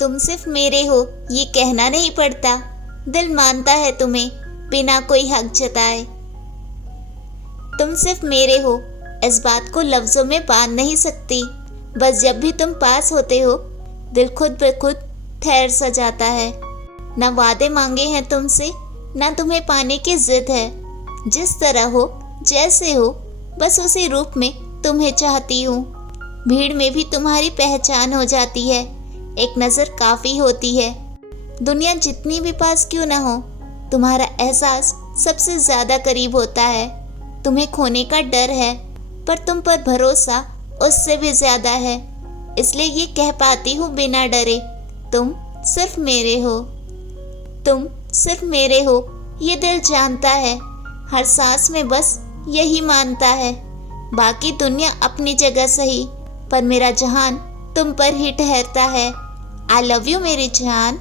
तुम सिर्फ मेरे हो ये कहना नहीं पड़ता, दिल मानता है तुम्हें बिना कोई हक जताए। तुम सिर्फ मेरे हो इस बात को लफ्जों में बांध नहीं सकती, बस जब भी तुम पास होते हो दिल खुद ब खुद ठहर सा जाता है। ना वादे मांगे हैं तुमसे, ना तुम्हें पाने की जिद है। जिस तरह हो जैसे हो बस उसी रूप में तुम्हें चाहती हूँ। भीड़ में भी तुम्हारी पहचान हो जाती है, एक नज़र काफ़ी होती है। दुनिया जितनी भी पास क्यों ना हो, तुम्हारा एहसास सबसे ज़्यादा करीब होता है। तुम्हें खोने का डर है पर तुम पर भरोसा उससे भी ज़्यादा है, इसलिए ये कह पाती हूँ बिना डरे, तुम सिर्फ मेरे हो। तुम सिर्फ मेरे हो ये दिल जानता है, हर सांस में बस यही मानता है। बाकी दुनिया अपनी जगह सही, पर मेरा जहान तुम पर ही ठहरता है। आई लव यू मेरी जान।